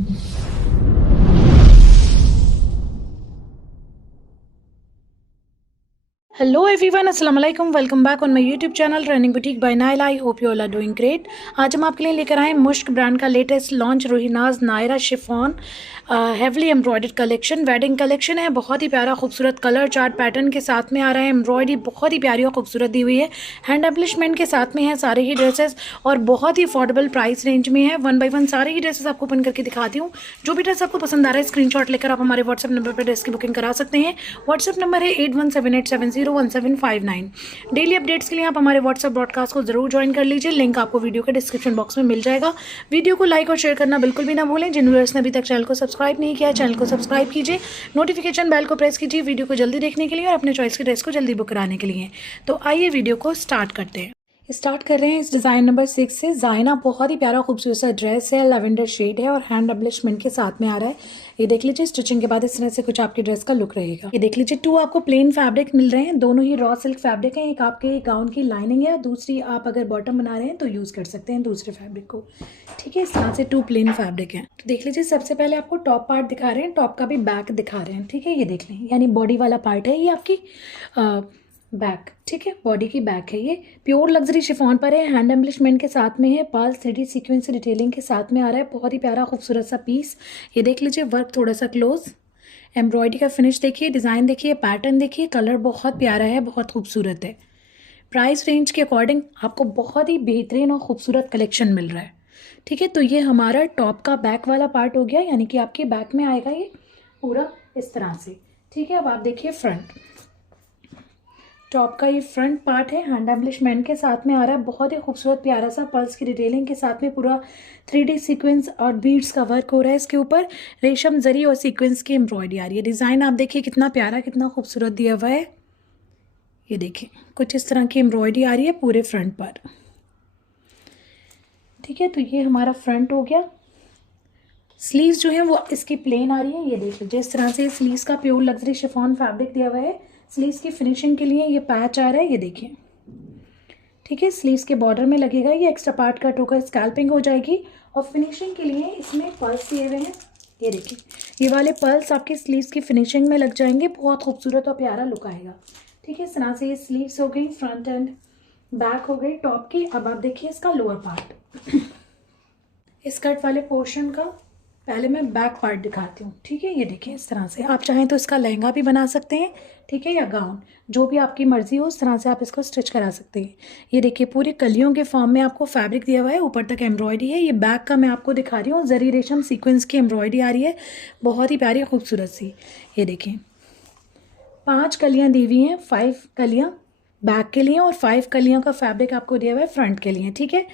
Hello everyone, अस्सलाम वालेकुम, welcome back on my YouTube channel running boutique by Naila. I hope you all are doing great. आज हम आपके लिए लेकर आए मुश्क ब्रांड का latest launch Rohinaz Naira chiffon heavily embroidered collection, wedding collection है। बहुत ही प्यारा खूबसूरत कलर चार्ट पैटर्न के साथ में आ रहा है। एम्ब्रॉयडरी बहुत ही प्यारी और खूबसूरत दी हुई है। हैंड एम्ब्लिशमेंट के साथ में है सारे ही ड्रेसेस और बहुत ही अफोर्डेबल प्राइस रेंज में है। वन बाय वन सारे ही ड्रेसेस आपको ओपन करके दिखाती हूँ। जो भी ड्रेस आपको पसंद आ रहा है स्क्रीनशॉट लेकर आप हमारे व्हाट्सएप नंबर पर ड्रेस की बुकिंग करा सकते हैं। व्हाट्सएप नंबर है 8178701759। डेली अपडेट्स के लिए आप हमारे व्हाट्सएप ब्रॉडकास्ट को जरूर ज्वाइन कर लीजिए। लिंक आपको वीडियो के डिस्क्रिप्शन बॉक्स में मिल जाएगा। वीडियो को लाइक और शेयर करना बिल्कुल भी ना भूलें। जिन व्यूअर्स ने अभी तक चैनल को सब्सक्राइब नहीं किया, चैनल को सब्सक्राइब कीजिए, नोटिफिकेशन बेल को प्रेस कीजिए वीडियो को जल्दी देखने के लिए और अपने चॉइस की ड्रेस को जल्दी बुक कराने के लिए। तो आइए वीडियो को स्टार्ट करते हैं। स्टार्ट कर रहे हैं इस डिज़ाइन नंबर 6 से। जाइना बहुत ही प्यारा खूबसूरत सा ड्रेस है, लैवेंडर शेड है और हैंड एम्ब्लिशमेंट के साथ में आ रहा है। ये देख लीजिए, स्टिचिंग के बाद इस तरह से कुछ आपकी ड्रेस का लुक रहेगा। ये देख लीजिए, 2 आपको प्लेन फैब्रिक मिल रहे हैं, दोनों ही रॉ सिल्क फैब्रिक है। एक आपके गाउन की लाइनिंग है और दूसरी आप अगर बॉटम बना रहे हैं तो यूज़ कर सकते हैं दूसरे फैब्रिक को। ठीक है, इस तरह से 2 प्लेन फैब्रिक है। तो देख लीजिए, सबसे पहले आपको टॉप पार्ट दिखा रहे हैं, टॉप का भी बैक दिखा रहे हैं। ठीक है, ये देख लें, यानी बॉडी वाला पार्ट है ये आपकी बैक। ठीक है, बॉडी की बैक है। ये प्योर लग्जरी शिफॉन पर है, हैंड एम्ब्लिशमेंट के साथ में है, पर्ल 3D सीक्वेंस डिटेलिंग के साथ में आ रहा है। बहुत ही प्यारा खूबसूरत सा पीस। ये देख लीजिए, वर्क थोड़ा सा क्लोज, एम्ब्रॉयडरी का फिनिश देखिए, डिज़ाइन देखिए, पैटर्न देखिए, कलर बहुत प्यारा है, बहुत खूबसूरत है। प्राइस रेंज के अकॉर्डिंग आपको बहुत ही बेहतरीन और खूबसूरत कलेक्शन मिल रहा है। ठीक है, तो ये हमारा टॉप का बैक वाला पार्ट हो गया, यानी कि आपके बैक में आएगा ये पूरा इस तरह से। ठीक है, अब आप देखिए फ्रंट। टॉप का ये फ्रंट पार्ट है, हैंड एम्ब्लिशमेंट के साथ में आ रहा है। बहुत ही खूबसूरत प्यारा सा पर्ल्स की डिटेलिंग के साथ में पूरा 3D सीक्वेंस और बीड्स का वर्क हो रहा है। इसके ऊपर रेशम जरी और सीक्वेंस की एम्ब्रॉयडरी आ रही है। डिज़ाइन आप देखिए कितना प्यारा, कितना खूबसूरत दिया हुआ है। ये देखिए, कुछ इस तरह की एम्ब्रॉयडरी आ रही है पूरे फ्रंट पर। ठीक है, तो ये हमारा फ्रंट हो गया। स्लीव्स जो है वो इसकी प्लेन आ रही है। ये देख लीजिए, इस तरह से स्लीव्स का प्योर लग्जरी शिफॉन फैब्रिक दिया हुआ है। स्लीव्स की फिनिशिंग के लिए ये पैच आ रहा है, ये देखिए। ठीक है, स्लीव्स के बॉर्डर में लगेगा, ये एक्स्ट्रा पार्ट कट होकर स्कैल्पिंग हो जाएगी। और फिनिशिंग के लिए इसमें पर्ल्स दिए हुए हैं। ये देखिए, ये वाले पर्ल्स आपके स्लीव्स की फिनिशिंग में लग जाएंगे, बहुत खूबसूरत और प्यारा लुक आएगा। ठीक है, इस तरह से ये स्लीव्स हो गई, फ्रंट एंड बैक हो गई टॉप की। अब आप देखिए इसका लोअर पार्ट। स्कर्ट वाले पोर्शन का पहले मैं बैक पार्ट दिखाती हूँ। ठीक है, ये देखिए इस तरह से। आप चाहें तो इसका लहंगा भी बना सकते हैं, ठीक है, या गाउन, जो भी आपकी मर्जी हो उस तरह से आप इसको स्टिच करा सकते हैं। ये देखिए, पूरी कलियों के फॉर्म में आपको फैब्रिक दिया हुआ है, ऊपर तक एम्ब्रॉयडरी है। ये बैक का मैं आपको दिखा रही हूँ, जरी रेशम सीक्वेंस की एम्ब्रॉयडरी आ रही है, बहुत ही प्यारी खूबसूरत सी। ये देखिए, 5 कलियाँ दी हुई हैं, 5 कलियाँ बैक के लिए और 5 कलियों का फैब्रिक आपको दिया हुआ है फ्रंट के लिए। ठीक है,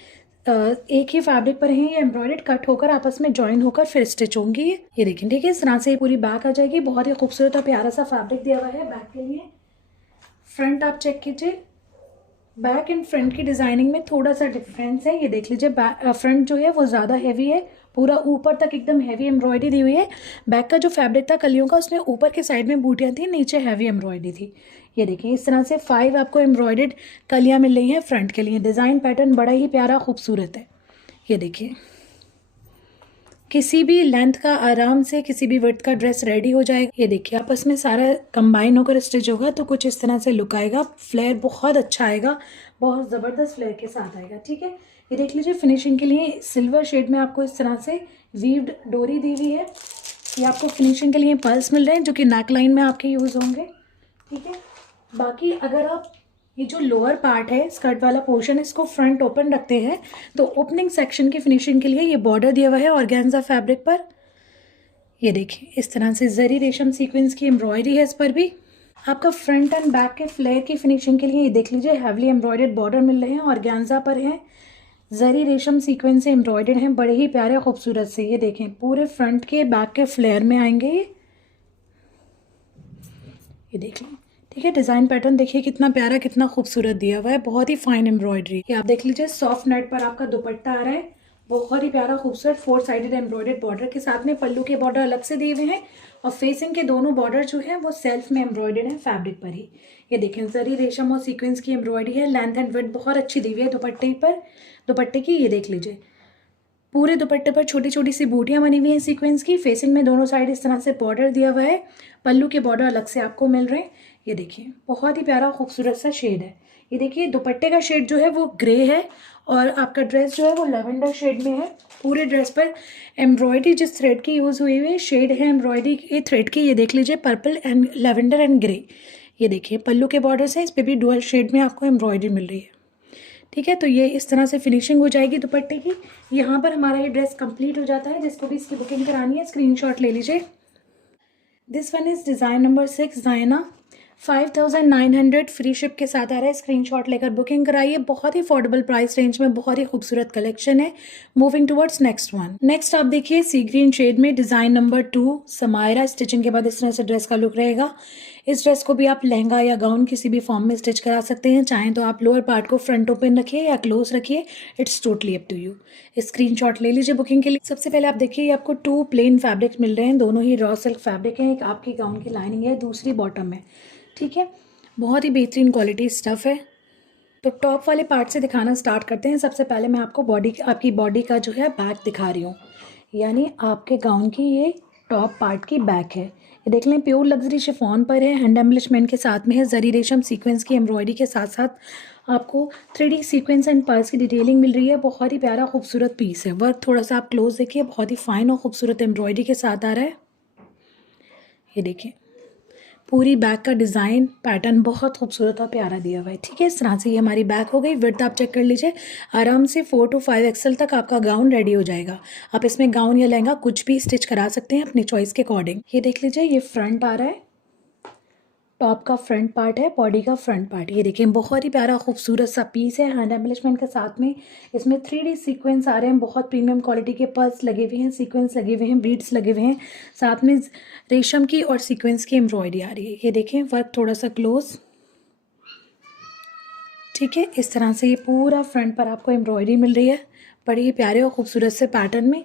एक ही फैब्रिक पर है ये एम्ब्रॉयडर्ड, कट होकर आपस में ज्वाइन होकर फिर स्टिच होंगी। ये देखिए, ठीक है, इस तरह से ये पूरी बैक आ जाएगी। बहुत ही खूबसूरत और प्यारा सा फैब्रिक दिया हुआ है बैक के लिए। फ्रंट आप चेक कीजिए, बैक एंड फ्रंट की डिजाइनिंग में थोड़ा सा डिफरेंस है। ये देख लीजिए, फ्रंट जो है वो ज़्यादा हैवी है, पूरा ऊपर तक एकदम हैवी एम्ब्रॉयडरी दी हुई है। बैक का जो फैब्रिक था कलियों का, उसमें ऊपर के साइड में बूटियाँ थी, नीचे हैवी एम्ब्रॉयडरी थी। ये देखिए, इस तरह से 5 आपको एम्ब्रॉयडर्ड कलियाँ मिल रही हैं फ्रंट के लिए। डिज़ाइन पैटर्न बड़ा ही प्यारा खूबसूरत है। ये देखिए, किसी भी लेंथ का आराम से किसी भी विड्थ का ड्रेस रेडी हो जाएगा। ये देखिए, आपस में सारा कंबाइन होकर स्टिच होगा तो कुछ इस तरह से लुक आएगा। फ्लेयर बहुत अच्छा आएगा, बहुत ज़बरदस्त फ्लेयर के साथ आएगा। ठीक है, ये देख लीजिए, फिनिशिंग के लिए सिल्वर शेड में आपको इस तरह से वीव्ड डोरी दी हुई है। ये आपको फिनिशिंग के लिए पर्ल्स मिल रहे हैं जो कि नेक लाइन में आपके यूज़ होंगे। ठीक है, बाकी अगर आप ये जो लोअर पार्ट है स्कर्ट वाला पोर्शन, इसको फ्रंट ओपन रखते हैं तो ओपनिंग सेक्शन की फिनिशिंग के लिए ये बॉर्डर दिया हुआ है ऑर्गेन्जा फैब्रिक पर। ये देखिए, इस तरह से जरी रेशम सीक्वेंस की एम्ब्रॉयडरी है इस पर भी। आपका फ्रंट एंड बैक के फ्लेयर की फिनिशिंग के लिए ये देख लीजिए, हैवली एम्ब्रॉयडर्ड बॉर्डर मिल रहे हैं, ऑर्गेन्जा पर है, जरी रेशम सीक्वेंस से एम्ब्रॉयडर्ड हैं, बड़े ही प्यारे खूबसूरत से। ये देखें, पूरे फ्रंट के बैक के फ्लेयर में आएंगे ये देख लें। ठीक है, डिज़ाइन पैटर्न देखिए कितना प्यारा, कितना खूबसूरत दिया हुआ है, बहुत ही फाइन एम्ब्रॉयडरी। ये आप देख लीजिए, सॉफ्ट नेट पर आपका दुपट्टा आ रहा है, बहुत ही प्यारा खूबसूरत 4 साइडेड एम्ब्रॉयडर्ड बॉर्डर के साथ में। पल्लू के बॉर्डर अलग से दिए हुए हैं और फेसिंग के दोनों बॉर्डर जो है वो सेल्फ में एम्ब्रॉयडर्ड है फैब्रिक पर ही। ये देखें, जरी रेशम और सीक्वेंस की एम्ब्रॉयडरी है, लेंथ एंड विड्थ बहुत अच्छी दी हुई है दुपट्टे पर, दुपट्टे की। ये देख लीजिए, पूरे दुपट्टे पर छोटी छोटी सी बूटियाँ बनी हुई हैं सीक्वेंस की। फेसिंग में दोनों साइड इस तरह से बॉर्डर दिया हुआ है। पल्लू के बॉर्डर अलग से आपको मिल रहे हैं। ये देखिए बहुत ही प्यारा खूबसूरत सा शेड है। ये देखिए दुपट्टे का शेड जो है वो ग्रे है और आपका ड्रेस जो है वो लेवेंडर शेड में है। पूरे ड्रेस पर एम्ब्रॉयडरी जिस थ्रेड की यूज़ हुई हुई है शेड है एम्ब्रॉयडरी के थ्रेड की। ये देख लीजिए purple and lavender and grey. ये देखिए पल्लू के बॉर्डर से इस पर भी डुअल शेड में आपको एम्ब्रॉयडरी मिल रही है। ठीक है, तो ये इस तरह से फिनिशिंग हो जाएगी दुपट्टे की। यहाँ पर हमारा ये ड्रेस कंप्लीट हो जाता है। जिसको भी इसकी बुकिंग करानी है स्क्रीनशॉट ले लीजिए। This one is design number 6 जायना। 5900 फ्री शिप के साथ आ रहा है। स्क्रीनशॉट लेकर बुकिंग कराइए। बहुत ही अफोर्डेबल प्राइस रेंज में बहुत ही खूबसूरत कलेक्शन है। Moving towards next one. Next आप देखिए सी ग्रीन शेड में डिज़ाइन नंबर 2 समायरा। स्टिचिंग के बाद इस तरह से ड्रेस का लुक रहेगा। इस ड्रेस को भी आप लहंगा या गाउन किसी भी फॉर्म में स्टिच करा सकते हैं। चाहें तो आप लोअर पार्ट को फ्रंट ओपन रखिए या क्लोज रखिए, it's totally up to you. Screenshot ले लीजिए बुकिंग के लिए। सबसे पहले आप देखिए आपको 2 प्लेन फैब्रिक मिल रहे हैं। दोनों ही रॉ सिल्क फैब्रिक हैं। एक आपकी गाउन की लाइनिंग है, दूसरी बॉटम है। ठीक है, बहुत ही बेहतरीन क्वालिटी स्टफ़ है। तो टॉप वाले पार्ट से दिखाना स्टार्ट करते हैं। सबसे पहले मैं आपको आपकी बॉडी का जो है बैक दिखा रही हूँ, यानी आपके गाउन की ये टॉप पार्ट की बैक है। ये देख लें प्योर लग्जरी शिफॉन पर है। हैंड एम्बलिशमेंट के साथ में है। जरी रेशम सीक्वेंस की एम्ब्रॉयडरी के साथ साथ आपको 3D सीक्वेंस एंड पर्ल्स की डिटेलिंग मिल रही है। बहुत ही प्यारा खूबसूरत पीस है। वर्क थोड़ा सा आप क्लोज देखिए, बहुत ही फाइन और खूबसूरत एम्ब्रॉयडरी के साथ आ रहा है। ये देखिए पूरी बैक का डिज़ाइन पैटर्न बहुत खूबसूरत और प्यारा दिया हुआ है। ठीक है, इस तरह से ये हमारी बैक हो गई। विड्थ आप चेक कर लीजिए, आराम से 4 to 5 एक्सल तक आपका गाउन रेडी हो जाएगा। आप इसमें गाउन या लहंगा कुछ भी स्टिच करा सकते हैं अपनी चॉइस के अकॉर्डिंग। ये देख लीजिए ये फ्रंट आ रहा है, टॉप का फ्रंट पार्ट है, बॉडी का फ्रंट पार्ट। ये देखिए बहुत ही प्यारा खूबसूरत सा पीस है। हैंड एम्बलिशमेंट के साथ में इसमें 3D सीक्वेंस आ रहे हैं। बहुत प्रीमियम क्वालिटी के पर्ल्स लगे हुए हैं, सीक्वेंस लगे हुए हैं, बीड्स लगे हुए हैं। साथ में रेशम की और सीक्वेंस की एम्ब्रॉयडरी आ रही है। ये देखें वर्क थोड़ा सा क्लोज। ठीक है, इस तरह से ये पूरा फ्रंट पर आपको एम्ब्रॉयडरी मिल रही है बड़े ही प्यारे और खूबसूरत से पैटर्न में।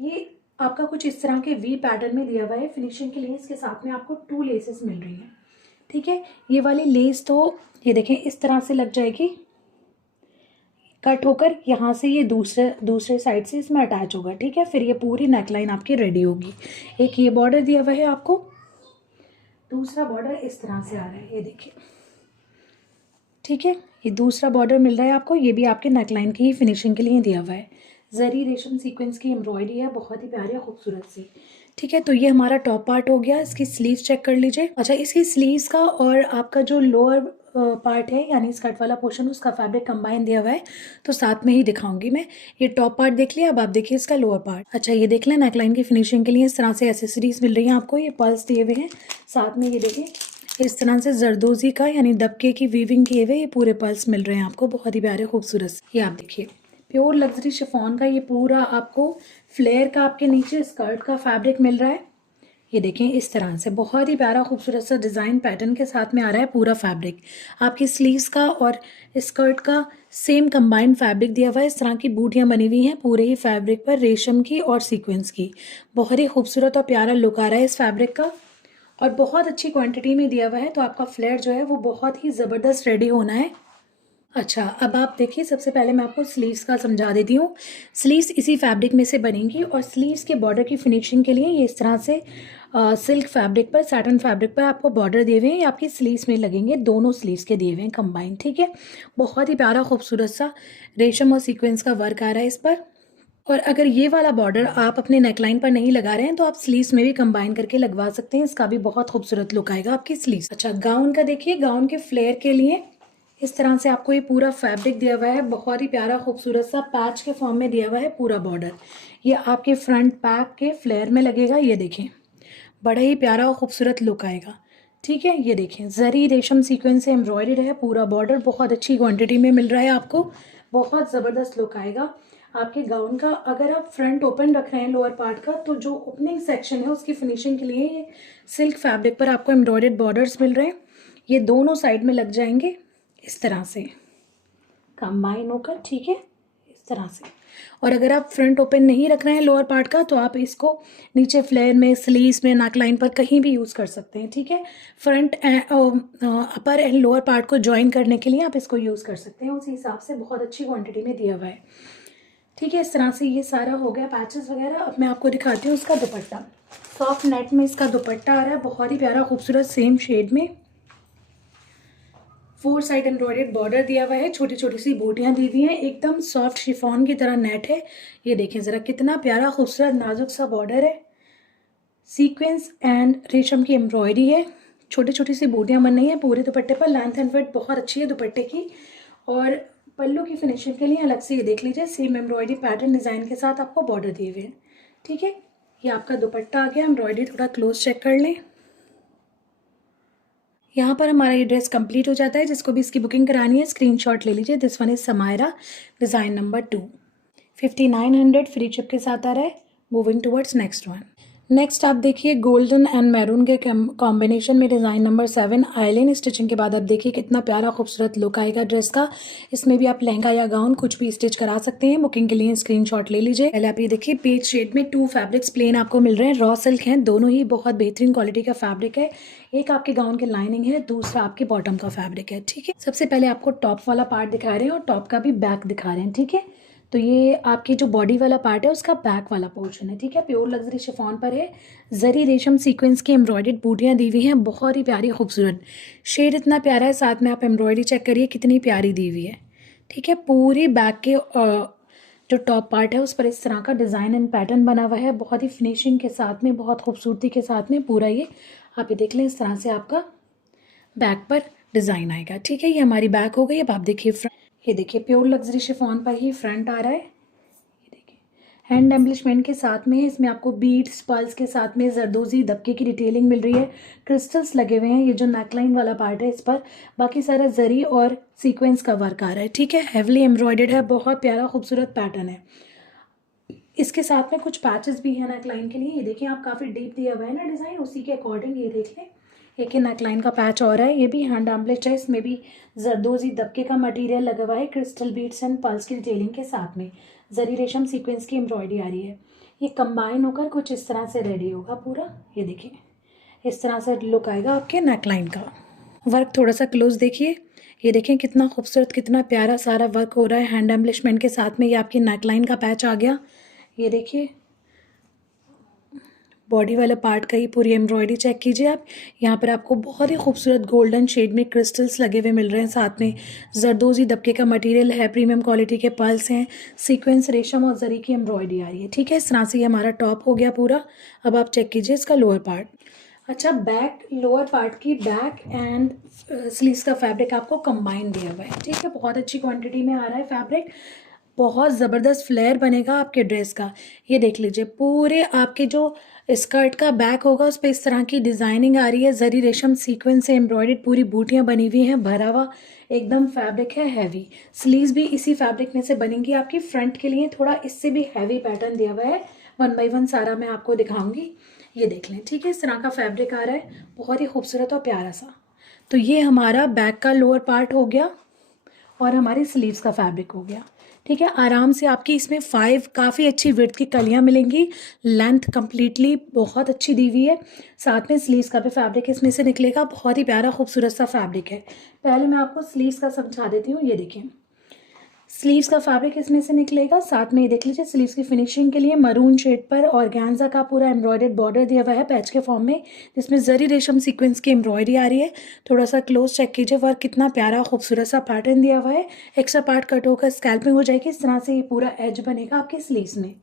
ये आपका कुछ इस तरह के वी पैटर्न में दिया हुआ है। फिनिशिंग के लिए इसके साथ में आपको 2 लेसेस मिल रही हैं। ठीक है, ये वाली लेस तो ये देखें इस तरह से लग जाएगी, कट होकर यहाँ से ये दूसरे साइड से इसमें अटैच होगा। ठीक है, फिर ये पूरी नेकलाइन आपकी रेडी होगी। एक ये बॉर्डर दिया हुआ है आपको, दूसरा बॉर्डर इस तरह से आ रहा है। ये देखिए ठीक है, ये दूसरा बॉर्डर मिल रहा है आपको। ये भी आपके नेकलाइन की ही फिनिशिंग के लिए दिया हुआ है। जरी रेशम सीक्वेंस की एम्ब्रॉयडरी है, बहुत ही प्यारी और खूबसूरत सी। ठीक है, तो ये हमारा टॉप पार्ट हो गया। इसकी स्लीव्स चेक कर लीजिए। अच्छा, इसकी स्लीव्स का और आपका जो लोअर पार्ट है यानी स्कर्ट वाला पोर्शन, उसका फैब्रिक कंबाइन दिया हुआ है, तो साथ में ही दिखाऊंगी मैं। ये टॉप पार्ट देख लिया, अब आप देखिए इसका लोअर पार्ट। अच्छा, ये देख लें नेकलाइन की फिनिशिंग के लिए इस तरह से एसेसरीज मिल रही हैं आपको। ये पर्ल्स दिए हुए हैं साथ में। ये देखें इस तरह से जरदोजी का यानी दबके की वीविंग किए हुए ये पूरे पर्ल्स मिल रहे हैं आपको, बहुत ही प्यारे खूबसूरत। ये आप देखिए प्योर लग्जरी शिफॉन का ये पूरा आपको फ्लेयर का आपके नीचे स्कर्ट का फैब्रिक मिल रहा है। ये देखें इस तरह से बहुत ही प्यारा खूबसूरत सा डिज़ाइन पैटर्न के साथ में आ रहा है पूरा फैब्रिक। आपकी स्लीव्स का और स्कर्ट का सेम कंबाइंड फैब्रिक दिया हुआ है। इस तरह की बूटियाँ बनी हुई हैं पूरे ही फैब्रिक पर, रेशम की और सीक्वेंस की। बहुत ही खूबसूरत और प्यारा लुक आ रहा है इस फैब्रिक का और बहुत अच्छी क्वांटिटी में दिया हुआ है, तो आपका फ्लेयर जो है वो बहुत ही ज़बरदस्त रेडी होना है। अच्छा, अब आप देखिए सबसे पहले मैं आपको स्लीव्स का समझा देती हूँ। स्लीव्स इसी फैब्रिक में से बनेंगी और स्लीव्स के बॉर्डर की फिनिशिंग के लिए ये इस तरह से सिल्क फैब्रिक पर, सैटन फैब्रिक पर आपको बॉर्डर दिए हुए हैं। ये आपकी स्लीव्स में लगेंगे, दोनों स्लीव्स के दिए हुए हैं कंबाइन। ठीक है, बहुत ही प्यारा खूबसूरत सा रेशम और सीक्वेंस का वर्क आ रहा है इस पर। और अगर ये वाला बॉर्डर आप अपने नेकलाइन पर नहीं लगा रहे हैं तो आप स्लीव्स में भी कंबाइन करके लगवा सकते हैं। इसका भी बहुत खूबसूरत लुक आएगा आपकी स्लीव्स। अच्छा, गाउन का देखिए, गाउन के फ्लेयर के लिए इस तरह से आपको ये पूरा फैब्रिक दिया हुआ है। बहुत ही प्यारा खूबसूरत सा पैच के फॉर्म में दिया हुआ है पूरा बॉर्डर। ये आपके फ्रंट बैक के फ्लेयर में लगेगा। ये देखें बड़ा ही प्यारा और खूबसूरत लुक आएगा। ठीक है, ये देखें जरी रेशम सीक्वेंस से एम्ब्रॉयडर्ड है पूरा बॉर्डर, बहुत अच्छी क्वांटिटी में मिल रहा है आपको। बहुत ज़बरदस्त लुक आएगा आपके गाउन का। अगर आप फ्रंट ओपन रख रहे हैं लोअर पार्ट का, तो जो ओपनिंग सेक्शन है उसकी फिनिशिंग के लिए ये सिल्क फैब्रिक पर आपको एम्ब्रॉयडर्ड बॉर्डर्स मिल रहे हैं। ये दोनों साइड में लग जाएंगे इस तरह से कंबाइन होकर। ठीक है, इस तरह से। और अगर आप फ्रंट ओपन नहीं रख रहे हैं लोअर पार्ट का, तो आप इसको नीचे फ्लेयर में, स्लीव्स में, नेकलाइन पर कहीं भी यूज़ कर सकते हैं। ठीक है, front upper and lower part को ज्वाइन करने के लिए आप इसको यूज़ कर सकते हैं। उसी हिसाब से बहुत अच्छी क्वांटिटी में दिया हुआ है। ठीक है, इस तरह से ये सारा हो गया पैचेस वगैरह। अब मैं आपको दिखाती हूँ इसका दुपट्टा। सॉफ्ट नेट में इसका दुपट्टा आ रहा है, बहुत ही प्यारा खूबसूरत सेम शेड में। 4 साइड एम्ब्रॉयडर्ड बॉर्डर दिया हुआ है, छोटी छोटी सी बूटियां दी हुई हैं, एकदम सॉफ्ट शिफॉन की तरह नेट है। ये देखें ज़रा कितना प्यारा खूबसूरत नाजुक सा बॉर्डर है। सीक्वेंस एंड रेशम की एम्ब्रॉयडरी है, छोटी छोटी सी बूटियां बन रही हैं पूरे दुपट्टे पर। लेंथ एंड विड्थ बहुत अच्छी है दुपट्टे की। और पल्लू की फिनिशिंग के लिए अलग से ये देख लीजिए, सेम एम्ब्रॉयडरी पैटर्न डिज़ाइन के साथ आपको बॉर्डर दिए हुए हैं। ठीक है, ये आपका दुपट्टा आ गया। एम्ब्रॉयडरी थोड़ा क्लोज चेक कर लें। यहाँ पर हमारा ये ड्रेस कंप्लीट हो जाता है। जिसको भी इसकी बुकिंग करानी है स्क्रीनशॉट ले लीजिए। This one is Samaira, design number 2। 5900 free ship के साथ आ रहा है। Moving towards next one. Next आप देखिए गोल्डन एंड मैरून के कॉम्बिनेशन में डिज़ाइन नंबर 7। आइलिन स्टिचिंग के बाद आप देखिए कितना प्यारा खूबसूरत लुक आएगा ड्रेस का। इसमें भी आप लहंगा या गाउन कुछ भी स्टिच करा सकते हैं। बुकिंग के लिए स्क्रीनशॉट ले लीजिए। पहले आप ये देखिए पीच शेड में 2 फैब्रिक्स प्लेन आपको मिल रहे हैं, रॉ सिल्क हैं, दोनों ही बहुत बेहतरीन क्वालिटी का फैब्रिक है। एक आपके गाउन की लाइनिंग है, दूसरा आपके बॉटम का फैब्रिक है। ठीक है, सबसे पहले आपको टॉप वाला पार्ट दिखा रहे हैं और टॉप का भी बैक दिखा रहे हैं। ठीक है, तो ये आपकी जो बॉडी वाला पार्ट है उसका बैक वाला पोर्शन है। ठीक है, प्योर लग्जरी शिफॉन पर है। जरी रेशम सीक्वेंस की एम्ब्रॉयडर्ड बूटियाँ दी हुई हैं, बहुत ही प्यारी खूबसूरत। शेड इतना प्यारा है, साथ में आप एम्ब्रॉयडरी चेक करिए कितनी प्यारी दी हुई है। ठीक है, पूरी बैक के जो टॉप पार्ट है उस पर इस तरह का डिज़ाइन एंड पैटर्न बना हुआ है, बहुत ही फिनिशिंग के साथ में, बहुत खूबसूरती के साथ में पूरा ये आप ये देख लें। इस तरह से आपका बैक पर डिज़ाइन आएगा। ठीक है, ये हमारी बैक हो गई। अब आप देखिए फ्रंट, ये देखिए प्योर लग्जरी शिफॉन पर ही फ्रंट आ रहा है। ये देखिए हैंड एम्बलिशमेंट के साथ में, इसमें आपको बीड्स पर्ल्स के साथ में जरदोजी दबके की डिटेलिंग मिल रही है। क्रिस्टल्स लगे हुए हैं। ये जो नेकलाइन वाला पार्ट है इस पर बाकी सारा जरी और सीक्वेंस का वर्क आ रहा है। ठीक है, हेवली एम्ब्रॉयडर्ड है, बहुत प्यारा खूबसूरत पैटर्न है। इसके साथ में कुछ पैचेस भी है नेकलाइन के लिए। ये देखिए आप काफ़ी डीप दिया हुआ है ना डिज़ाइन, उसी के अकॉर्डिंग ये देख लें। एक नेकलाइन का पैच और है, ये भी हैंड एम्बलिश है। इसमें भी जरदोजी दबके का मटेरियल लगा हुआ है, क्रिस्टल बीड्स एंड पर्ल्स की डिटेलिंग के साथ में जरी रेशम सीक्वेंस की एम्ब्रॉयडरी आ रही है। ये कंबाइन होकर कुछ इस तरह से रेडी होगा पूरा। ये देखिए इस तरह से लुक आएगा आपके नेकलाइन का। वर्क थोड़ा सा क्लोज देखिए, ये देखें कितना खूबसूरत कितना प्यारा सारा वर्क हो रहा है हैंड एम्बलिशमेंट के साथ में। ये आपकी नेकलाइन का पैच आ गया। ये देखिए बॉडी वाला पार्ट का ही पूरी एम्ब्रॉयडरी चेक कीजिए आप। यहाँ पर आपको बहुत ही खूबसूरत गोल्डन शेड में क्रिस्टल्स लगे हुए मिल रहे हैं, साथ में जरदोजी दबके का मटेरियल है, प्रीमियम क्वालिटी के पर्ल्स हैं, सीक्वेंस रेशम और जरी की एम्ब्रॉयडरी आ रही है। ठीक है, इस तरह से ये हमारा टॉप हो गया पूरा। अब आप चेक कीजिए इसका लोअर पार्ट। अच्छा, बैक लोअर पार्ट की बैक एंड स्लीव्स का फैब्रिक आपको कंबाइन दिया हुआ है। ठीक है, बहुत अच्छी क्वांटिटी में आ रहा है फैब्रिक, बहुत ज़बरदस्त फ्लेयर बनेगा आपके ड्रेस का। ये देख लीजिए पूरे आपके जो स्कर्ट का बैक होगा उस पर इस तरह की डिज़ाइनिंग आ रही है, जरी रेशम सीक्वेंस से एम्ब्रॉयडर्ड पूरी बूटियाँ बनी हुई हैं, भरा हुआ एकदम फैब्रिक है हैवी। स्लीव्स भी इसी फैब्रिक में से बनेंगी आपकी। फ्रंट के लिए थोड़ा इससे भी हैवी पैटर्न दिया हुआ है, 1 बाय 1 सारा मैं आपको दिखाऊंगी। ये देख लें। ठीक है, इस तरह का फैब्रिक आ रहा है, बहुत ही खूबसूरत और प्यारा सा। तो ये हमारा बैक का लोअर पार्ट हो गया और हमारी स्लीव्स का फैब्रिक हो गया। ठीक है, आराम से आपकी इसमें 5 काफ़ी अच्छी विड्थ की कलियां मिलेंगी। लेंथ कंप्लीटली बहुत अच्छी दी हुई है, साथ में स्लीव्स का भी फैब्रिक इसमें से निकलेगा, बहुत ही प्यारा खूबसूरत सा फैब्रिक है। पहले मैं आपको स्लीव्स का समझा देती हूँ। ये देखिए स्लीव्स का फैब्रिक इसमें से निकलेगा, साथ में ये देख लीजिए स्लीव्स की फिनिशिंग के लिए मरून शेड पर ऑर्गेन्जा का पूरा एम्ब्रॉयडर्ड बॉर्डर दिया हुआ है पैच के फॉर्म में, जिसमें जरी रेशम सीक्वेंस की एम्ब्रॉयडरी आ रही है। थोड़ा सा क्लोज चेक कीजिए, वर्क कितना प्यारा खूबसूरत सा पैटर्न दिया हुआ है। एक्स्ट्रा पार्ट कट होकर स्कैल्पिंग हो जाएगी, इस तरह से ये पूरा एज बनेगा आपके स्लीव्स में,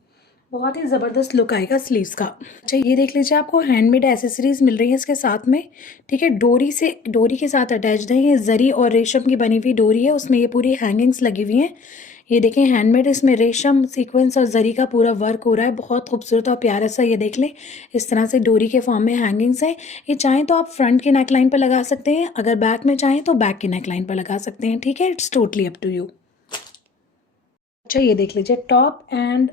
बहुत ही ज़बरदस्त लुक आएगा स्लीव्स का। अच्छा, ये देख लीजिए आपको हैंडमेड एसेसरीज मिल रही है इसके साथ में। ठीक है, डोरी के साथ अटैच्ड है, ये जरी और रेशम की बनी हुई डोरी है, उसमें ये पूरी हैंगिंग्स लगी हुई हैं। ये देखें हैंडमेड, इसमें रेशम सीक्वेंस और जरी का पूरा वर्क हो रहा है, बहुत खूबसूरत और प्यारा सा। ये देख लें इस तरह से डोरी के फॉर्म में हैंगिंग्स हैं। ये चाहें तो आप फ्रंट की नेकलाइन पर लगा सकते हैं, अगर बैक में चाहें तो बैक की नेकलाइन पर लगा सकते हैं। ठीक है, it's totally up to you. अच्छा, ये देख लीजिए टॉप एंड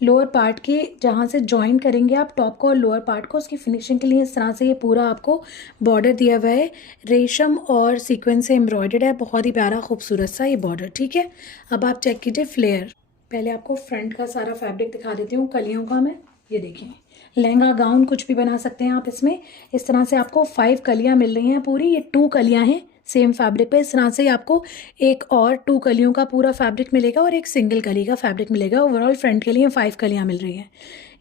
लोअर पार्ट के जहाँ से ज्वाइन करेंगे आप टॉप को और लोअर पार्ट को, उसकी फिनिशिंग के लिए इस तरह से ये पूरा आपको बॉर्डर दिया हुआ है, रेशम और सीक्वेंस से एम्ब्रॉयडर्ड है, बहुत ही प्यारा खूबसूरत सा ये बॉर्डर। ठीक है, अब आप चेक कीजिए फ्लेयर। पहले आपको फ्रंट का सारा फैब्रिक दिखा देती हूँ कलियों का मैं। ये देखिए लहंगा गाउन कुछ भी बना सकते हैं आप इसमें। इस तरह से आपको 5 कलियाँ मिल रही हैं पूरी, ये 2 कलियाँ हैं सेम फैब्रिक पे। इस तरह से आपको एक और 2 कलियों का पूरा फैब्रिक मिलेगा और एक सिंगल कली का फैब्रिक मिलेगा। ओवरऑल फ्रंट के लिए 5 कलियाँ मिल रही हैं।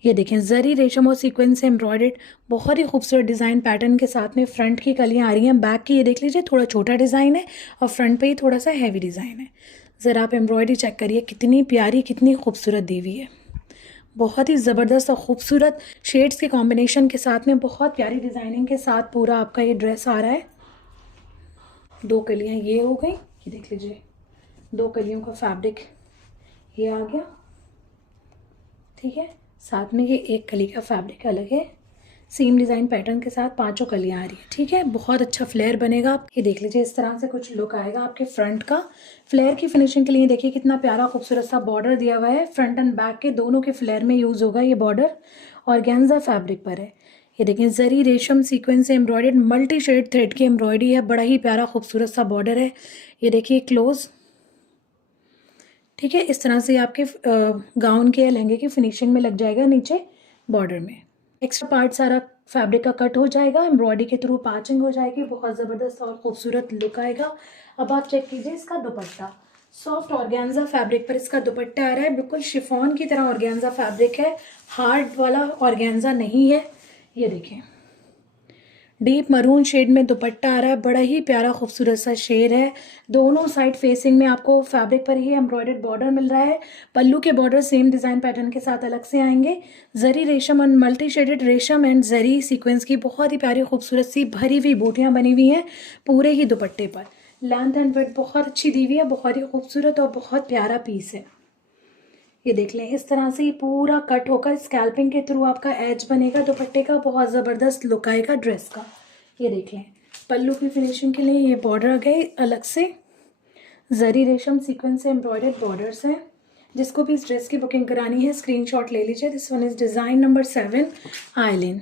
ये देखें, जरी रेशम और सीक्वेंस से एम्ब्रॉयडर्ड बहुत ही खूबसूरत डिज़ाइन पैटर्न के साथ में फ्रंट की कलियाँ आ रही हैं। बैक की ये देख लीजिए, थोड़ा छोटा डिज़ाइन है और फ्रंट पे ही थोड़ा सा हैवी डिज़ाइन है। ज़रा आप एम्ब्रॉयडरी चेक करिए, कितनी प्यारी, कितनी खूबसूरत दी हुई है। बहुत ही ज़बरदस्त और ख़ूबसूरत शेड्स के कॉम्बिनेशन के साथ में बहुत प्यारी डिज़ाइनिंग के साथ पूरा आपका ये ड्रेस आ रहा है। 2 कलियाँ ये हो गई, ये देख लीजिए, 2 कलियों का फैब्रिक ये आ गया, ठीक है। साथ में ये एक कली का फैब्रिक अलग है, सेम डिज़ाइन पैटर्न के साथ 5 कलियाँ आ रही है, ठीक है। बहुत अच्छा फ्लेयर बनेगा। आप ये देख लीजिए, इस तरह से कुछ लुक आएगा आपके फ्रंट का। फ्लेयर की फिनिशिंग के लिए देखिए कितना प्यारा खूबसूरत सा बॉर्डर दिया हुआ है। फ्रंट एंड बैक के दोनों के फ्लेयर में यूज़ होगा ये बॉर्डर, ऑर्गेन्जा फैब्रिक पर है। ये देखें, जरी रेशम सीक्वेंस से एम्ब्रॉयडर्ड मल्टी शेड थ्रेड की एम्ब्रॉयडरी है। बड़ा ही प्यारा खूबसूरत सा बॉर्डर है। ये देखिए क्लोज, ठीक है। इस तरह से आपके गाउन के या लहंगे की फिनिशिंग में लग जाएगा नीचे बॉर्डर में। एक्स्ट्रा पार्ट सारा फैब्रिक का कट हो जाएगा, एम्ब्रॉयडरी के थ्रू पैचिंग हो जाएगी। बहुत ज़बरदस्त और खूबसूरत लुक आएगा। अब आप चेक कीजिए इसका दुपट्टा। सॉफ्ट ऑर्गेन्जा फैब्रिक पर इसका दुपट्टा आ रहा है। बिल्कुल शिफॉन की तरह ऑर्गेन्जा फैब्रिक है, हार्ड वाला ऑर्गेन्जा नहीं है। ये देखें, डीप मरून शेड में दुपट्टा आ रहा है। बड़ा ही प्यारा खूबसूरत सा शेड है। दोनों साइड फेसिंग में आपको फैब्रिक पर ही एम्ब्रॉयडर्ड बॉर्डर मिल रहा है। पल्लू के बॉर्डर सेम डिज़ाइन पैटर्न के साथ अलग से आएंगे। जरी रेशम और मल्टी शेडेड रेशम एंड जरी सीक्वेंस की बहुत ही प्यारी खूबसूरत सी भरी हुई बूटियाँ बनी हुई हैं पूरे ही दुपट्टे पर। लेंथ एंड विड्थ बहुत अच्छी दी हुई है। बहुत ही खूबसूरत और बहुत प्यारा पीस है। ये देख लें, इस तरह से ये पूरा कट होकर स्कैल्पिंग के थ्रू आपका एज बनेगा दुपट्टे का। बहुत ज़बरदस्त लुक आएगा ड्रेस का। ये देख लें, पल्लू की फिनिशिंग के लिए ये बॉर्डर आ गए अलग से। जरी रेशम सीक्वेंस से एम्ब्रॉयडर्ड बॉर्डर्स हैं। जिसको भी इस ड्रेस की बुकिंग करानी है स्क्रीनशॉट ले लीजिए। This one is design number 7 आइलिन।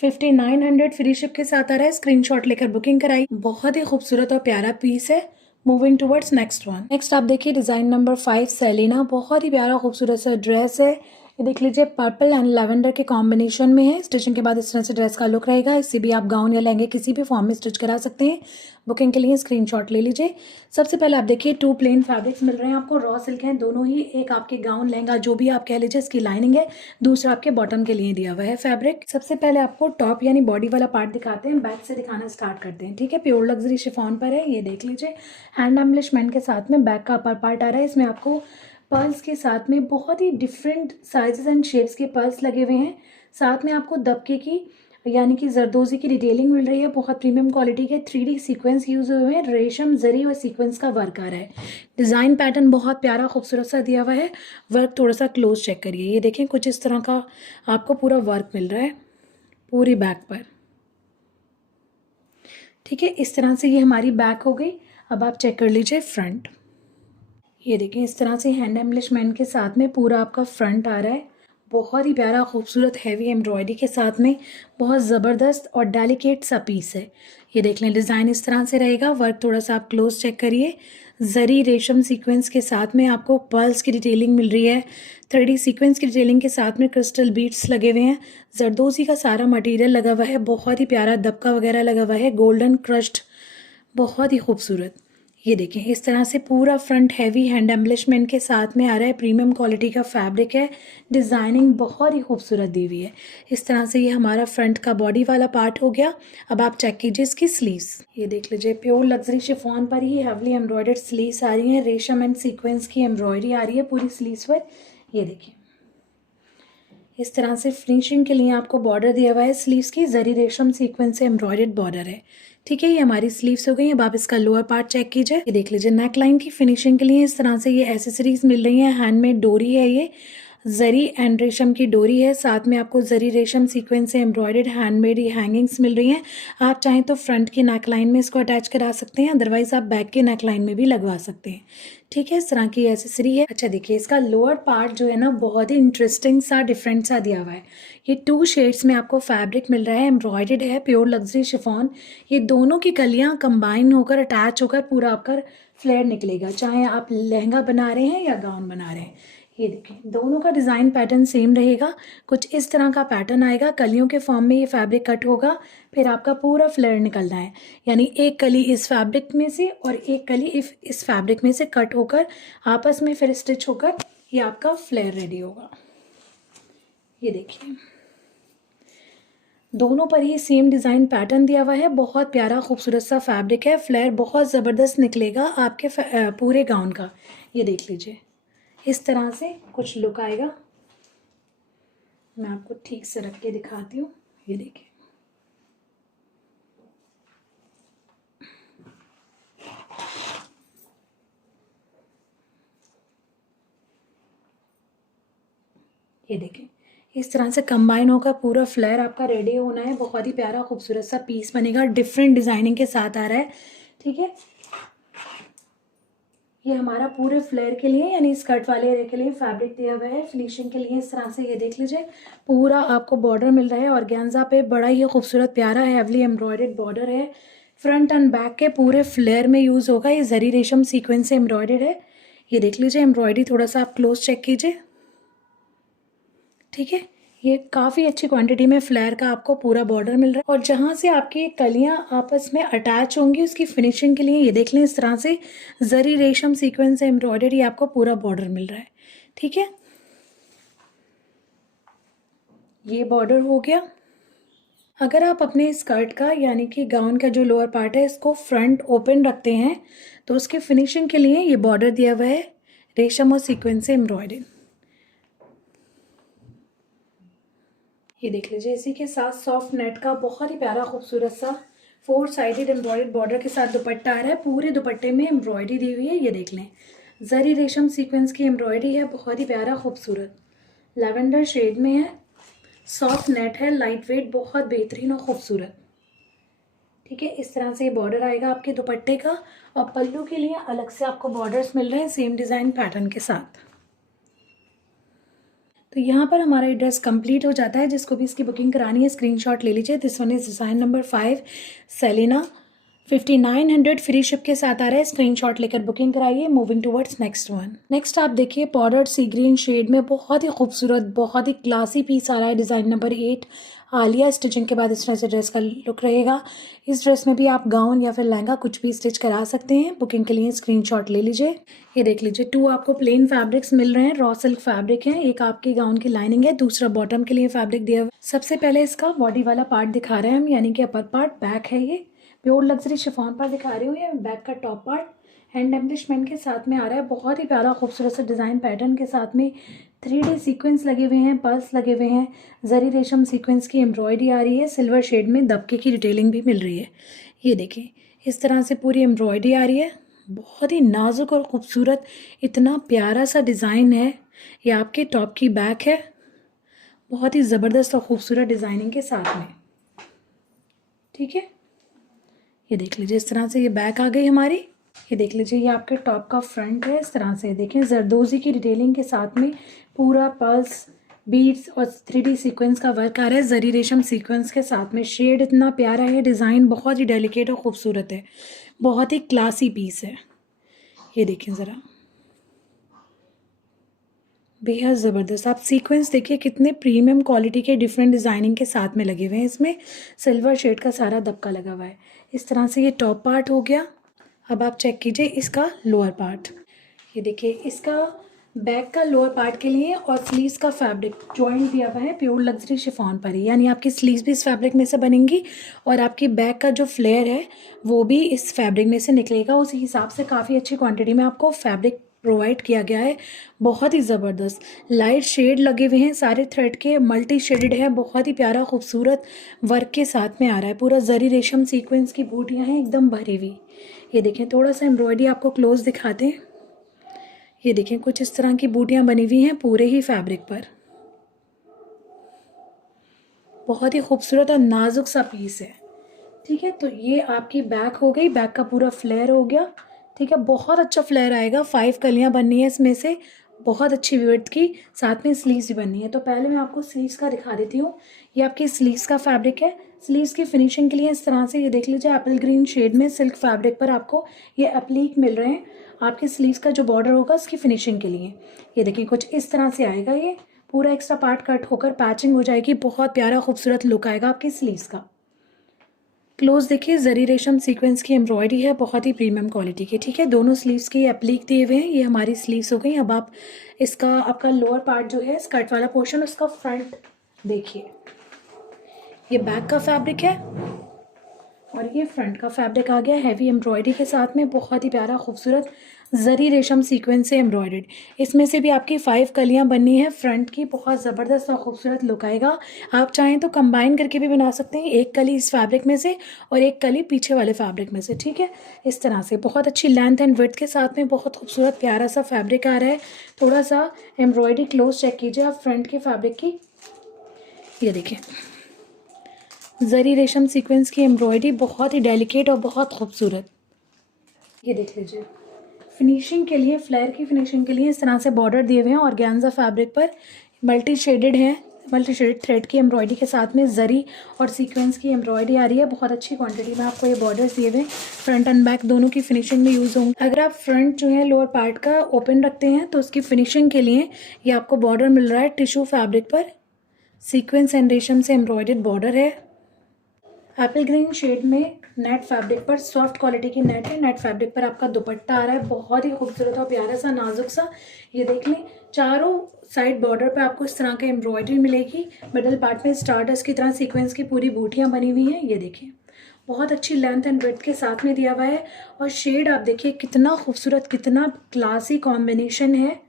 5900 free ship के साथ आ रहा है। स्क्रीनशॉट लेकर बुकिंग कराई। बहुत ही खूबसूरत और प्यारा पीस है। Moving towards next one. Next आप देखिए डिज़ाइन नंबर 5 सेलिना। बहुत ही प्यारा खूबसूरत सा ड्रेस है। ये देख लीजिए, पर्पल एंड लेवेंडर के कॉम्बिनेशन में है। स्टिचिंग के बाद इस तरह से ड्रेस का लुक रहेगा। इससे भी आप गाउन या लहंगे किसी भी फॉर्म में स्टिच करा सकते हैं। बुकिंग के लिए स्क्रीनशॉट ले लीजिए। सबसे पहले आप देखिए 2 प्लेन फैब्रिक्स मिल रहे हैं आपको। रॉ सिल्क हैं दोनों ही। एक आपके गाउन लहंगा जो भी आप कह लीजिए इसकी लाइनिंग है, दूसरा आपके बॉटम के लिए दिया हुआ है फैब्रिक। सबसे पहले आपको टॉप यानी बॉडी वाला पार्ट दिखाते हैं। बैक से दिखाना स्टार्ट करते हैं, ठीक है। प्योर लग्जरी शिफॉन पर है। ये देख लीजिए, हैंड एम्बलिशमेंट के साथ में बैक का अपर पार्ट आ रहा है। इसमें आपको पर्ल्स के साथ में बहुत ही डिफरेंट साइजेस एंड शेप्स के पर्ल्स लगे हुए हैं। साथ में आपको दबके की यानी कि जरदोजी की डिटेलिंग मिल रही है। बहुत प्रीमियम क्वालिटी के 3D सीक्वेंस यूज हुए हैं। रेशम जरी और सीक्वेंस का वर्क आ रहा है। डिज़ाइन पैटर्न बहुत प्यारा खूबसूरत सा दिया हुआ है। वर्क थोड़ा सा क्लोज चेक करिए। ये देखें, कुछ इस तरह का आपको पूरा वर्क मिल रहा है पूरी बैक पर, ठीक है। इस तरह से ये हमारी बैक हो गई। अब आप चेक कर लीजिए फ्रंट। ये देखें, इस तरह से हैंड एम्बलिशमेंट के साथ में पूरा आपका फ्रंट आ रहा है। बहुत ही प्यारा खूबसूरत हैवी एम्ब्रॉयडरी के साथ में बहुत ज़बरदस्त और डेलिकेट सा पीस है। ये देख लें, डिज़ाइन इस तरह से रहेगा। वर्क थोड़ा सा आप क्लोज चेक करिए। जरी रेशम सीक्वेंस के साथ में आपको पर्ल्स की डिटेलिंग मिल रही है। 3D सीक्वेंस की डिटेलिंग के साथ में क्रिस्टल बीट्स लगे हुए हैं। जरदोजी का सारा मटेरियल लगा हुआ है। बहुत ही प्यारा दबका वगैरह लगा हुआ है, गोल्डन क्रश्ड, बहुत ही खूबसूरत। ये देखें, इस तरह से पूरा फ्रंट हैवी हैंड एम्बलिशमेंट के साथ में आ रहा है। प्रीमियम क्वालिटी का फैब्रिक है। डिज़ाइनिंग बहुत ही खूबसूरत दी हुई है। इस तरह से ये हमारा फ्रंट का बॉडी वाला पार्ट हो गया। अब आप चेक कीजिए इसकी स्लीव्स। ये देख लीजिए, प्योर लग्जरी शिफॉन पर ही हैवली एम्ब्रॉयडर्ड स्लीव्स आ रही हैं। रेशम एंड सीक्वेंस की एम्ब्रॉयडरी आ रही है पूरी स्लीव्स पर। ये देखिए, इस तरह से फिनिशिंग के लिए आपको बॉर्डर दिया हुआ है स्लीव्स की। जरी रेशम सीक्वेंस से एम्ब्रॉयडर्ड बॉर्डर है, ठीक है। ये हमारी स्लीव्स हो गई। अब आप इसका लोअर पार्ट चेक कीजिए। ये देख लीजिए, नेक लाइन की फिनिशिंग के लिए इस तरह से ये एसेसरीज मिल रही हैं। हैंडमेड डोरी है, ये जरी एंड रेशम की डोरी है। साथ में आपको जरी रेशम सीक्वेंस से एम्ब्रॉयडर्ड हैंडमेड हैंगिंग्स मिल रही हैं। आप चाहें तो फ्रंट की नेक लाइन में इसको अटैच करा सकते हैं, अदरवाइज आप बैक की नेक लाइन में भी लगवा सकते हैं, ठीक है। इस तरह की एसेसरी है। अच्छा देखिए, इसका लोअर पार्ट जो है ना बहुत ही इंटरेस्टिंग सा डिफरेंट सा दिया हुआ है। ये 2 शेड्स में आपको फैब्रिक मिल रहा है। एम्ब्रॉयडर्ड है, प्योर लग्जरी शिफॉन। ये दोनों की कलियां कंबाइन होकर अटैच होकर पूरा आपका फ्लेयर निकलेगा, चाहे आप लहंगा बना रहे हैं या गाउन बना रहे हैं। ये देखिए दोनों का डिज़ाइन पैटर्न सेम रहेगा, कुछ इस तरह का पैटर्न आएगा, कलियों के फॉर्म में ये फैब्रिक कट होगा, फिर आपका पूरा फ्लेयर निकलना है, यानी एक कली इस फैब्रिक में से और एक कली इस फैब्रिक में से कट होकर आपस में फिर स्टिच होकर ये आपका फ्लेयर रेडी होगा। ये देखिए दोनों पर ही सेम डिज़ाइन पैटर्न दिया हुआ है, बहुत प्यारा खूबसूरत सा फैब्रिक है, फ्लेयर बहुत ज़बरदस्त निकलेगा आपके पूरे गाउन का। ये देख लीजिए इस तरह से कुछ लुक आएगा। मैं आपको ठीक से रख के दिखाती हूँ। ये देखिए ये देखिए इस तरह से कंबाइन होकर पूरा फ्लेयर आपका रेडी होना है, बहुत ही प्यारा खूबसूरत सा पीस बनेगा, डिफरेंट डिज़ाइनिंग के साथ आ रहा है। ठीक है, ये हमारा पूरे फ्लेयर के लिए यानी स्कर्ट वाले एरिया के लिए फैब्रिक दिया हुआ है फिनिशिंग के लिए। इस तरह से ये देख लीजिए पूरा आपको बॉर्डर मिल रहा है ऑर्गेन्जा पे, बड़ा ही खूबसूरत प्यारा हैवली एम्ब्रॉयडर्ड बॉर्डर है, फ्रंट एंड बैक के पूरे फ्लेयर में यूज़ होगा। ये जरी रेशम सीक्वेंस से एम्ब्रॉयडर्ड है। ये देख लीजिए एम्ब्रॉयडरी थोड़ा सा आप क्लोज चेक कीजिए। ठीक है, ये काफ़ी अच्छी क्वांटिटी में फ्लेयर का आपको पूरा बॉर्डर मिल रहा है, और जहाँ से आपकी कलियाँ आपस में अटैच होंगी उसकी फिनिशिंग के लिए ये देख लें इस तरह से जरी रेशम सीक्वेंस से एम्ब्रॉयडरी आपको पूरा बॉर्डर मिल रहा है। ठीक है, ये बॉर्डर हो गया। अगर आप अपने स्कर्ट का यानी कि गाउन का जो लोअर पार्ट है इसको फ्रंट ओपन रखते हैं तो उसके फिनिशिंग के लिए ये बॉर्डर दिया हुआ है रेशम और सीक्वेंस से एम्ब्रॉयडरी। ये देख लीजिए इसी के साथ सॉफ्ट नेट का बहुत ही प्यारा खूबसूरत सा 4 साइडेड एम्ब्रॉयडर्ड बॉर्डर के साथ दुपट्टा आ रहा है। पूरे दुपट्टे में एम्ब्रॉयडरी दी हुई है। ये देख लें जरी रेशम सीक्वेंस की एम्ब्रॉयडरी है, बहुत ही प्यारा खूबसूरत लैवेंडर शेड में है, सॉफ्ट नेट है, लाइट वेट, बहुत बेहतरीन और खूबसूरत। ठीक है, इस तरह से ये बॉर्डर आएगा आपके दुपट्टे का, और पल्लू के लिए अलग से आपको बॉर्डर्स मिल रहे हैं सेम डिज़ाइन पैटर्न के साथ। तो यहाँ पर हमारा ये ड्रेस कंप्लीट हो जाता है। जिसको भी इसकी बुकिंग करानी है स्क्रीनशॉट ले लीजिए। This one is design number 5 सेलिना 5900 फ्री शिप के साथ आ रहा है। स्क्रीनशॉट लेकर बुकिंग कराइए। Moving towards next one. Next आप देखिए पाउडर्ड सी ग्रीन शेड में बहुत ही खूबसूरत बहुत ही क्लासी पीस आ रहा है। डिज़ाइन नंबर 8 आलिया स्टिचिंग के बाद इस तरह से ड्रेस का लुक रहेगा। इस ड्रेस में भी आप गाउन या फिर लहंगा कुछ भी स्टिच करा सकते हैं। बुकिंग के लिए स्क्रीनशॉट ले लीजिए। ये देख लीजिए 2 आपको प्लेन फैब्रिक्स मिल रहे हैं, रॉ सिल्क फैब्रिक है। एक आपके गाउन की लाइनिंग है, दूसरा बॉटम के लिए फैब्रिक दिया हुआ है। सबसे पहले इसका बॉडी वाला पार्ट दिखा रहे हैं हम, यानी कि अपर पार्ट बैक है। ये प्योर लग्जरी शिफॉन पर दिखा रही हूँ। ये बैक का टॉप पार्ट हैंड एम्ब्लिशमेंट के साथ में आ रहा है, बहुत ही प्यारा खूबसूरत सा डिज़ाइन पैटर्न के साथ में 3D सीक्वेंस लगे हुए हैं, पर्ल्स लगे हुए हैं, जरी रेशम सीक्वेंस की एम्ब्रॉयडरी आ रही है, सिल्वर शेड में दबके की डिटेलिंग भी मिल रही है। ये देखिए इस तरह से पूरी एम्ब्रॉयडरी आ रही है, बहुत ही नाजुक और ख़ूबसूरत इतना प्यारा सा डिज़ाइन है। ये आपके टॉप की बैक है, बहुत ही ज़बरदस्त और ख़ूबसूरत डिज़ाइनिंग के साथ में। ठीक है, ये देख लीजिए इस तरह से ये बैक आ गई हमारी। ये देख लीजिए ये आपके टॉप का फ्रंट है। इस तरह से देखें जरदोजी की डिटेलिंग के साथ में पूरा पर्ल्स बीड्स और 3D सीक्वेंस का वर्क आ रहा है जरी रेशम सीक्वेंस के साथ में। शेड इतना प्यारा है, डिज़ाइन बहुत ही डेलिकेट और ख़ूबसूरत है, बहुत ही क्लासी पीस है। ये देखें ज़रा बेहद ज़बरदस्त। आप सीक्वेंस देखिए कितने प्रीमियम क्वालिटी के डिफरेंट डिज़ाइनिंग के साथ में लगे हुए हैं। इसमें सिल्वर शेड का सारा दबका लगा हुआ है। इस तरह से ये टॉप पार्ट हो गया। अब आप चेक कीजिए इसका लोअर पार्ट। ये देखिए इसका बैक का लोअर पार्ट के लिए और स्लीव्स का फैब्रिक जॉइंट दिया हुआ है प्योर लग्जरी शिफॉन पर ही, यानी आपकी स्लीव्स भी इस फैब्रिक में से बनेंगी और आपकी बैक का जो फ्लेयर है वो भी इस फैब्रिक में से निकलेगा। उसी हिसाब से काफ़ी अच्छी क्वांटिटी में आपको फैब्रिक प्रोवाइड किया गया है। बहुत ही ज़बरदस्त लाइट शेड लगे हुए हैं, सारे थ्रेड के मल्टी शेडेड है, बहुत ही प्यारा खूबसूरत वर्क के साथ में आ रहा है। पूरा जरी रेशम सीक्वेंस की बूटियाँ हैं एकदम भरी हुई। ये देखें थोड़ा सा एम्ब्रॉयडरी आपको क्लोज दिखाते हैं। ये देखें कुछ इस तरह की बूटियाँ बनी हुई हैं पूरे ही फैब्रिक पर। बहुत ही खूबसूरत और नाजुक सा पीस है। ठीक है, तो ये आपकी बैक हो गई, बैक का पूरा फ्लेयर हो गया। ठीक है, बहुत अच्छा फ्लेयर आएगा। 5 कलियाँ बननी है इसमें से, बहुत अच्छी विड्थ की, साथ में स्लीव्स भी बननी है। तो पहले मैं आपको स्लीव्स का दिखा देती हूँ। ये आपकी स्लीव्स का फैब्रिक है। स्लीव्स की फिनिशिंग के लिए इस तरह से ये देख लीजिए एप्पल ग्रीन शेड में सिल्क फैब्रिक पर आपको ये एप्लीक मिल रहे हैं। आपके स्लीव्स का जो बॉर्डर होगा उसकी फिनिशिंग के लिए। ये देखिए कुछ इस तरह से आएगा, ये पूरा एक्स्ट्रा पार्ट कट होकर पैचिंग हो जाएगी, बहुत प्यारा खूबसूरत लुक आएगा आपके स्लीव्स का। क्लोज देखिए, जरी रेशम सीक्वेंस की एम्ब्रॉयडरी है, बहुत ही प्रीमियम क्वालिटी की। ठीक है, दोनों स्लीव्स के एप्लीक दिए हुए हैं, ये हमारी स्लीव्स हो गई। अब आप इसका आपका लोअर पार्ट जो है स्कर्ट वाला पोर्शन, उसका फ्रंट देखिए, ये बैक का फैब्रिक है और ये फ्रंट का फैब्रिक आ गया हैवी एम्ब्रॉयडरी के साथ में, बहुत ही प्यारा खूबसूरत जरी रेशम सीक्वेंस से एम्ब्रॉयडर्ड। इसमें से भी आपकी 5 कलियां बननी है फ्रंट की, बहुत ज़बरदस्त और खूबसूरत लुक आएगा। आप चाहें तो कंबाइन करके भी बना सकते हैं, एक कली इस फैब्रिक में से और एक कली पीछे वाले फैब्रिक में से। ठीक है, इस तरह से बहुत अच्छी लेंथ एंड विड्थ के साथ में बहुत खूबसूरत प्यारा सा फैब्रिक आ रहा है। थोड़ा सा एम्ब्रॉयडरी क्लोज चेक कीजिए आप फ्रंट के फैब्रिक की, ये देखिए जरी रेशम सीक्वेंस की एम्ब्रॉयडरी, बहुत ही डेलिकेट और बहुत खूबसूरत। ये देख लीजिए, फिनिशिंग के लिए, फ्लेयर की फिनिशिंग के लिए इस तरह से बॉर्डर दिए हुए हैं ऑर्गेन्जा फैब्रिक पर, मल्टी शेडेड है, मल्टी शेडेड थ्रेड की एम्ब्रॉयडरी के साथ में जरी और सीक्वेंस की एम्ब्रॉयडरी आ रही है। बहुत अच्छी क्वांटिटी में आपको ये बॉर्डर्स दिए हुए, फ्रंट एंड बैक दोनों की फिनिशिंग में यूज़ होंगे। अगर आप फ्रंट जो है लोअर पार्ट का ओपन रखते हैं तो उसकी फिनिशिंग के लिए ये आपको बॉर्डर मिल रहा है टिश्यू फैब्रिक पर, सीक्वेंस एंड रेशम से एम्ब्रॉयडर्ड बॉर्डर है। एप्पल ग्रीन शेड में नेट फैब्रिक पर, सॉफ्ट क्वालिटी की नेट है, नेट फैब्रिक पर आपका दुपट्टा आ रहा है, बहुत ही खूबसूरत और प्यारा सा नाजुक सा। ये देख लें, चारों साइड बॉर्डर पे आपको इस तरह का एम्ब्रॉयडरी मिलेगी, मिडल पार्ट में स्टारडस्ट की तरह सीक्वेंस की पूरी बूटियां बनी हुई हैं। ये देखिए बहुत अच्छी लेंथ एंड विड्थ के साथ में दिया हुआ है, और शेड आप देखिए कितना खूबसूरत, कितना क्लासी कॉम्बिनेशन है।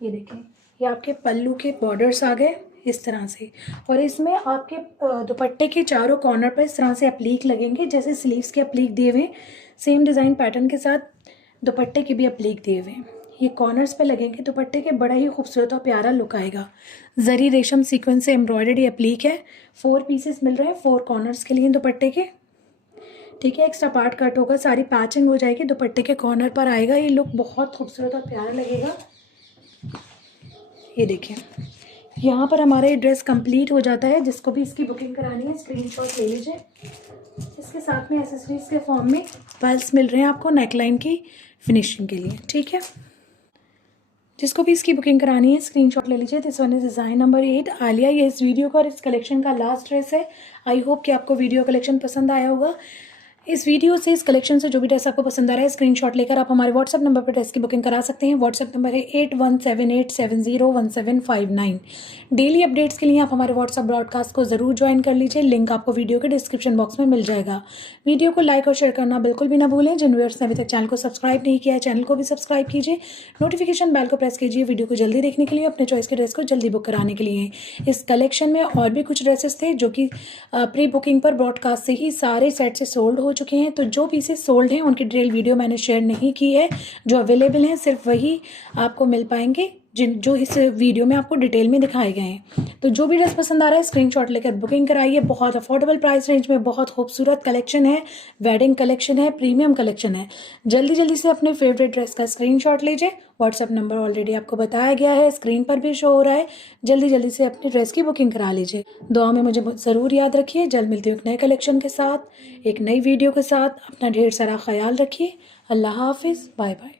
ये देखिए, ये आपके पल्लू के बॉर्डर्स आ गए इस तरह से, और इसमें आपके दुपट्टे के चारों कॉर्नर पर इस तरह से एप्लीक लगेंगे, जैसे स्लीव्स के एप्लीक दिए हुए, सेम डिज़ाइन पैटर्न के साथ दुपट्टे के भी एप्लीक दिए हुए हैं। ये कॉर्नर्स पे लगेंगे दुपट्टे के, बड़ा ही खूबसूरत और प्यारा लुक आएगा। जरी रेशम सीक्वेंस से एम्ब्रॉयडरी एप्लीक है, 4 पीसेस मिल रहे हैं 4 कॉर्नर्स के लिए दुपट्टे के। ठीक है, एक्स्ट्रा पार्ट कट होगा, सारी पैचिंग हो जाएगी, दुपट्टे के कॉर्नर पर आएगा। ये लुक बहुत खूबसूरत और प्यारा लगेगा। ये देखिए, यहाँ पर हमारा ये ड्रेस कंप्लीट हो जाता है। जिसको भी इसकी बुकिंग करानी है स्क्रीनशॉट ले लीजिए। इसके साथ में एसेसरीज के फॉर्म में पर्ल्स मिल रहे हैं आपको नेकलाइन की फिनिशिंग के लिए। ठीक है, जिसको भी इसकी बुकिंग करानी है स्क्रीनशॉट ले लीजिए। This one is design number 8 Alia. ये इस वीडियो का और इस कलेक्शन का लास्ट ड्रेस है। आई होप कि आपको वीडियो कलेक्शन पसंद आया होगा। इस वीडियो से, इस कलेक्शन से जो भी ड्रेस आपको पसंद आ रहा है स्क्रीनशॉट लेकर आप हमारे व्हाट्सअप नंबर पर ड्रेस की बुकिंग करा सकते हैं। व्हाट्सअप नंबर है 8178701759। डेली अपडेट्स के लिए आप हमारे व्हाट्सअप ब्रॉडकास्ट को ज़रूर ज्वाइन कर लीजिए, लिंक आपको वीडियो के डिस्क्रिप्शन बॉक्स में मिल जाएगा। वीडियो को लाइक और शेयर करना बिल्कुल भी ना भूलें। जिन व्यूअर्स ने अभी तक चैनल को सब्सक्राइब नहीं किया है, चैनल को भी सब्सक्राइब कीजिए, नोटिफिकेशन बेल को प्रेस कीजिए वीडियो को जल्दी देखने के लिए, अपने चॉइस के ड्रेस को जल्दी बुक कराने के लिए। इस कलेक्शन में और भी कुछ ड्रेसेस थे जो कि प्री बुकिंग पर ब्रॉडकास्ट से ही सारे सेट से सोल्ड हो चुके हैं। तो जो पीसेस सोल्ड हैं उनकी डिटेल वीडियो मैंने शेयर नहीं की है, जो अवेलेबल हैं सिर्फ वही आपको मिल पाएंगे जो इस वीडियो में आपको डिटेल में दिखाए गए हैं। तो जो भी ड्रेस पसंद आ रहा है स्क्रीनशॉट लेकर बुकिंग कराइए। बहुत अफोर्डेबल प्राइस रेंज में बहुत खूबसूरत कलेक्शन है, वेडिंग कलेक्शन है, प्रीमियम कलेक्शन है। जल्दी जल्दी से अपने फेवरेट ड्रेस का स्क्रीनशॉट लीजिए। व्हाट्सअप नंबर ऑलरेडी आपको बताया गया है, स्क्रीन पर भी शो हो रहा है। जल्दी जल्दी से अपनी ड्रेस की बुकिंग करा लीजिए। दुआ में मुझे ज़रूर याद रखिए। जल्द मिलती हूँ एक नए कलेक्शन के साथ, एक नई वीडियो के साथ। अपना ढेर सारा ख्याल रखिए। अल्लाह हाफिज़, बाय बाय।